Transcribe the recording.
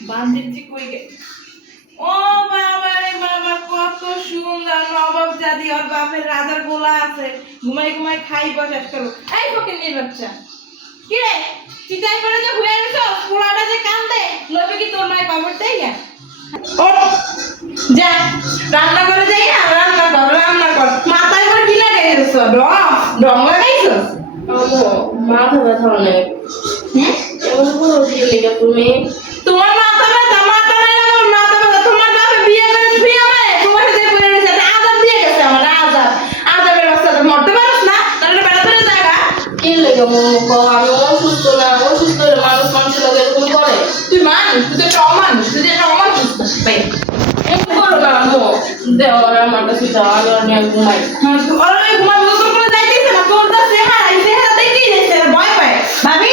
বান্দিরজি কই গে ও বাবা রে বাবা কত সুন্দর নবাব জাদি আর বাপের রাজার গোলা আছে ঘুমাই ঘুমাই খাইব শেষ করব এই ফকিন্নির বাচ্চা কি রে চিতাই করে যে হুয়ে গেছো পোলাটা যে কান্দে লবে কি তোর মাই খবর দেই না ওঠ যা রান্না করে যাই না রান্না কর মাথায় করে কি লাগাইছো ডং লাগাইছো আমো মাথা ব্যথা অনেক এমন করো কি লেগে তুমি তোমার মাথা ব্যথা নাই আমার মাথা ব্যথা তোমার বাবা বিয়ে করে ফিরে আমায় তোমার সাথে পড়ে রয়েছে আজাব দিয়ে গেছে আমার আজাবের বাচ্চাটা মরতে পারছ না তাহলে বেড়া ধরে জায়গা কি লেগে মো আমি অসুস্থ না অসুস্থ হলে মানুষের লগে এরকম করে তুই মানুষ তুই তো একটা অমানুষ তুই তো একটা অমানুষ ভাই এরকম করো না আমো দেওয়ার আমার কাছে যাও আমি আর ঘুমাই হ্যাঁ তুই ঘুমাবি তোর কোনো যাইতেছে না তোর যা চেহারা এই চেহারা দেখেই যাচ্ছে ভয় পায় ভাবি